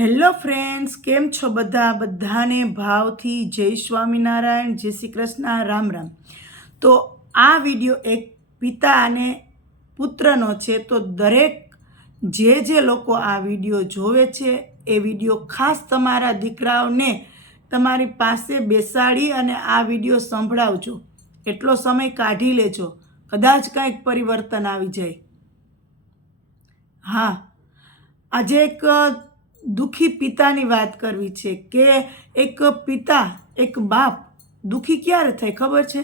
Hello friends, કેમ છો બધાને ભાવથી જય સ્વામિનારાયણ, જય શ્રી કૃષ્ણ, રામ રામ. તો આ વિડીયો એક પિતા અને પુત્રનો છે. તો દરેક જે લોકો આ વિડીયો જોવે છે એ વિડીયો ખાસ તમારા દીકરાઓને તમારી પાસે બેસાડી અને આ વિડીયો સંભળાવજો. એટલો સમય કાઢી લેજો, કદાચ કંઈક પરિવર્તન આવી જાય. હા, આજે એક દુઃખી પિતાની વાત કરવી છે કે એક પિતા, એક બાપ દુઃખી ક્યારે થાય ખબર છે?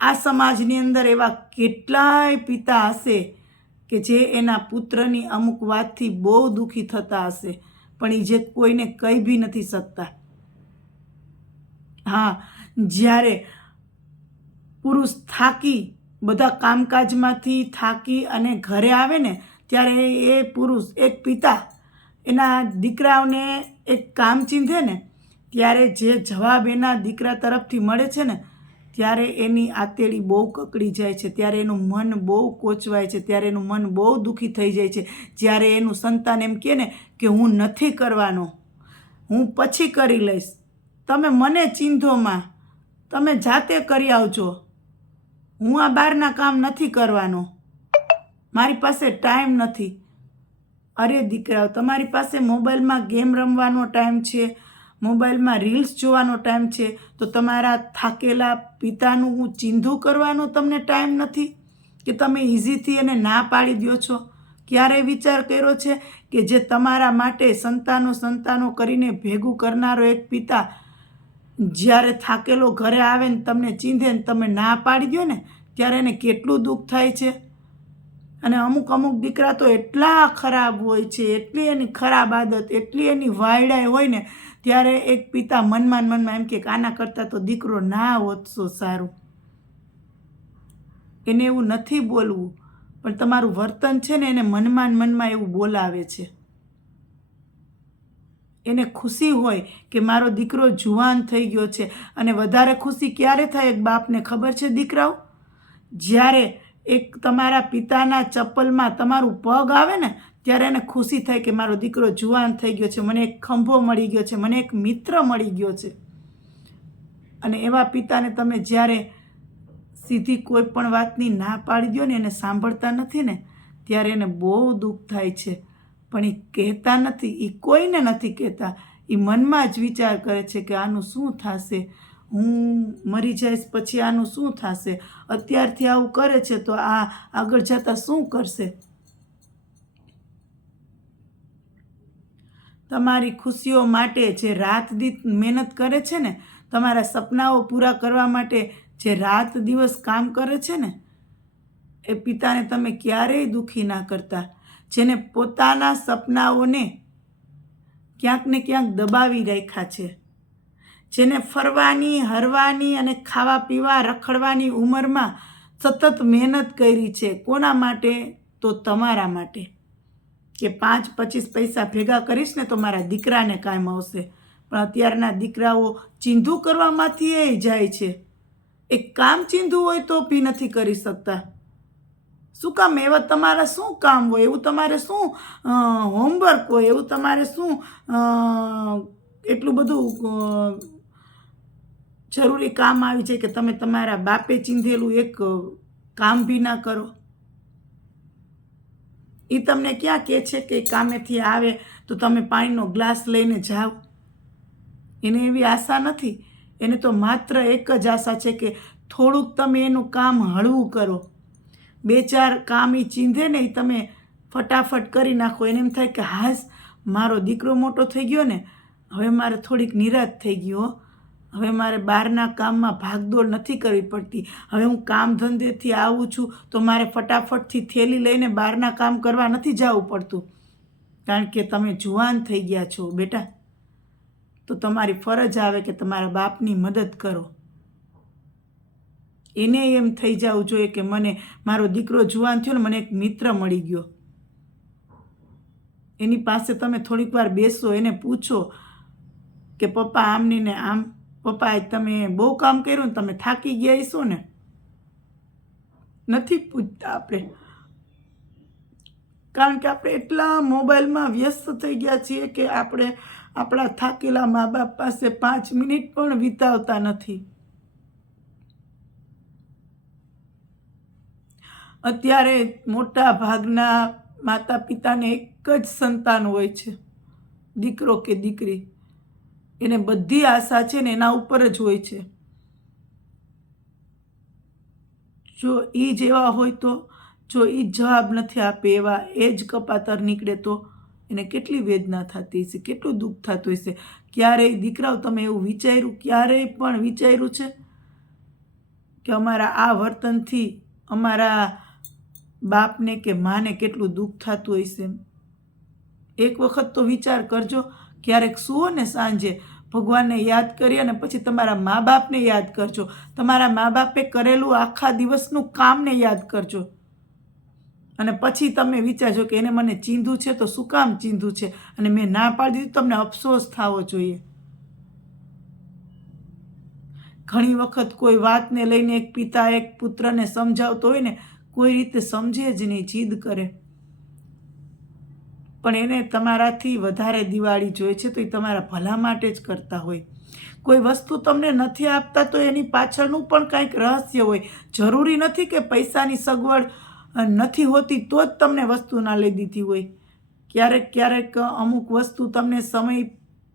આ સમાજની અંદર એવા કેટલાય પિતા હશે કે જે એના પુત્રની અમુક વાતથી બહુ દુઃખી થતા હશે, પણ એ જે કોઈને કહી બી નથી શકતા. હા, જ્યારે પુરુષ થાકી, બધા કામકાજમાંથી થાકી અને ઘરે આવે ને, ત્યારે એ પુરુષ, એક પિતા એના દીકરાઓને એક કામ ચીંધે ને, ત્યારે જે જવાબ એના દીકરા તરફથી મળે છે ને, ત્યારે એની આતેડી બહુ કકડી જાય છે, ત્યારે એનું મન બહુ કોચવાય છે, ત્યારે એનું મન બહુ દુઃખી થઈ જાય છે. જ્યારે એનું સંતાન એમ કહે ને કે હું નથી કરવાનો, હું પછી કરી લઈશ, તમે મને ચીંધોમાં, તમે જાતે કરી આવજો, હું આ બહારના કામ નથી કરવાનો, મારી પાસે ટાઈમ નથી. અરે દીકરાઓ, તમારી પાસે મોબાઈલમાં ગેમ રમવાનો ટાઈમ છે, મોબાઈલમાં રીલ્સ જોવાનો ટાઈમ છે, તો તમારા થાકેલા પિતાનું ચીંધું કરવાનો તમને ટાઈમ નથી કે તમે ઇઝીથી એને ના પાડી દો છો? ક્યારેય વિચાર કર્યો છે કે જે તમારા માટે સંતાનો કરીને ભેગું કરનારો એક પિતા જ્યારે થાકેલો ઘરે આવે ને તમને ચીંધે ને તમે ના પાડી દો ને, ત્યારે એને કેટલું દુઃખ થાય છે? અને અમુક દીકરા તો એટલા ખરાબ હોય છે, એટલી એની ખરાબ આદત, એટલી એની વાયડાઈ હોય ને, ત્યારે એક પિતા મનમાં એમ કે આના કરતાં તો દીકરો ના હોત તો સારું. એને એવું નથી બોલવું, પણ તમારું વર્તન છે ને એને મનમાં એવું બોલાવે છે. એને ખુશી હોય કે મારો દીકરો જુવાન થઈ ગયો છે. અને વધારે ખુશી ક્યારે થાય એક બાપને ખબર છે દીકરાઓ? જ્યારે એક તમારા પિતાના ચપ્પલમાં તમારું પગ આવે ને, ત્યારે એને ખુશી થાય કે મારો દીકરો જુવાન થઈ ગયો છે, મને એક ખંભો મળી ગયો છે, મને એક મિત્ર મળી ગયો છે. અને એવા પિતાને તમે જ્યારે સીધી કોઈ પણ વાતની ના પાડી દો ને, એને સાંભળતા નથી ને, ત્યારે એને બહુ દુઃખ થાય છે. પણ એ કહેતા નથી, એ કોઈને નથી કહેતા, એ મનમાં જ વિચાર કરે છે કે આનું શું થશે, હું મરી જઈશ પછી આનું શું થશે, અત્યારથી આવું કરે છે તો આ આગળ જતાં શું કરશે? તમારી ખુશીઓ માટે જે રાત દીઠ મહેનત કરે છે ને, તમારા સપનાઓ પૂરા કરવા માટે જે રાત દિવસ કામ કરે છે ને, એ પિતાને તમે ક્યારેય દુઃખી ના કરતા. જેને પોતાના સપનાઓને ક્યાંક ને ક્યાંક દબાવી રાખ્યા છે, જેને ફરવાની, હરવાની અને ખાવા પીવા, રખડવાની ઉંમરમાં સતત મહેનત કરી છે. કોના માટે? તો તમારા માટે, કે 5-25 પૈસા ભેગા કરીશ ને તો મારા દીકરાને કામ આવશે. પણ અત્યારના દીકરાઓ ચીંધું કરવામાંથી એ જાય છે. એક કામ ચીંધું હોય તો બી નથી કરી શકતા. શું કામ? એવા તમારા શું કામ હોય? એવું તમારે શું હોમવર્ક હોય? એવું તમારે શું એટલું બધું જરૂરી કામ આવી જાય કે તમે તમારા બાપે ચીંધેલું એક કામ બી ના કરો? એ તમને ક્યાં કહે છે કે કામેથી આવે તો તમે પાણીનો ગ્લાસ લઈને જાઓ? એને એવી આશા નથી. એને તો માત્ર એક જ આશા છે કે થોડુંક તમે એનું કામ હળવું કરો. 2-4 કામ એ ચીંધે ને એ તમે ફટાફટ કરી નાખો. એને એમ થાય કે હાશ, મારો દીકરો મોટો થઈ ગયો ને, હવે મારે થોડીક નિરાશ થઈ ગયો, હવે મારે બહારના કામમાં ભાગદોડ નથી કરવી પડતી, હવે હું કામ ધંધેથી આવું છું તો મારે ફટાફટથી થેલી લઈને બહારના કામ કરવા નથી જવું પડતું, કારણ કે તમે જુવાન થઈ ગયા છો બેટા, તો તમારી ફરજ આવે કે તમારા બાપની મદદ કરો. એને એમ થઈ જવું જોઈએ કે મને મારો દીકરો જુવાન થયો ને, મને એક મિત્ર મળી ગયો. એની પાસે તમે થોડીક વાર બેસો, એને પૂછો કે પપ્પા આમની ને આમ, પપ્પા તમે બહુ કામ કર્યું ને, તમે થાકી ગયા છો ને? નથી પૂછતા આપણે. કારણ કે આપણે એટલા મોબાઈલમાં વ્યસ્ત થઈ ગયા છીએ કે આપણે આપણા થાકેલા મા બાપ પાસે 5 મિનિટ પણ વિતાવતા નથી. અત્યારે મોટા ભાગના માતા પિતાને એક જ સંતાન હોય છે, દીકરો કે દીકરી. એને બધી આશા છે ને એના ઉપર જ હોય છે. જો એ જેવા હોય તો, જો એ જવાબ નથી આપે એવા, એ જ કપાતર નીકળે તો એને કેટલી વેદના થતી હશે, કેટલું દુઃખ થતું હશે. ક્યારેય દીકરાઓ તમે એવું વિચાર્યું, ક્યારેય પણ વિચાર્યું છે કે અમારા આ વર્તનથી અમારા બાપને કે માને કેટલું દુઃખ થતું હશે? એક વખત તો વિચાર કરજો. ક્યારેક સુવો ને સાંજે, ભગવાનને યાદ કરી અને પછી તમારા મા બાપને યાદ કરજો. તમારા મા બાપે કરેલું આખા દિવસનું કામને યાદ કરજો અને પછી તમે વિચારજો કે એને મને ચીંધું છે તો શું કામ ચીંધું છે, અને મેં ના પાડી દીધું. તમને અફસોસ થવો જોઈએ. ઘણી વખત કોઈ વાતને લઈને એક પિતા એક પુત્રને સમજાવતો હોય ને, કોઈ રીતે સમજે જ નહીં, જીદ કરે. પણ એને તમારાથી વધારે દિવાળી જોઈએ છે, તો એ તમારા ભલા માટે જ કરતા હોય. કોઈ વસ્તુ તમને નથી આપતા તો એની પાછળનું પણ કંઈક રહસ્ય હોય. જરૂરી નથી કે પૈસાની સગવડ નથી હોતી તો જ તમને વસ્તુ ના લઈ દીધી હોય. ક્યારેક અમુક વસ્તુ તમને સમય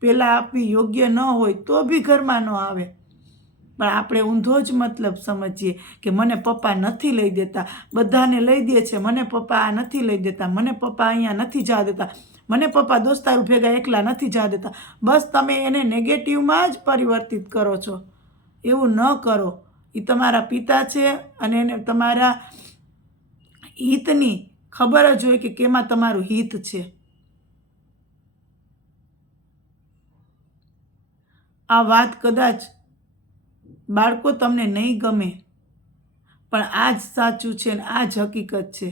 પહેલાં આપવી યોગ્ય ન હોય તો બી ઘરમાં ન આવે. પણ આપણે ઊંધો જ મતલબ સમજીએ કે મને પપ્પા નથી લઈ દેતા, બધાને લઈ દે છે, મને પપ્પા આ નથી લઈ દેતા, મને પપ્પા અહીંયા નથી જવા દેતા, મને પપ્પા દોસ્તારો ભેગા એકલા નથી જવા દેતા. બસ તમે એને નેગેટિવમાં જ પરિવર્તિત કરો છો. એવું ન કરો. એ તમારા પિતા છે અને એને તમારા હિતની ખબર જ હોય કે કેમાં તમારું હિત છે. આ વાત કદાચ બાળકો તમને નહીં ગમે, પણ આ જ સાચું છે ને આ જ હકીકત છે.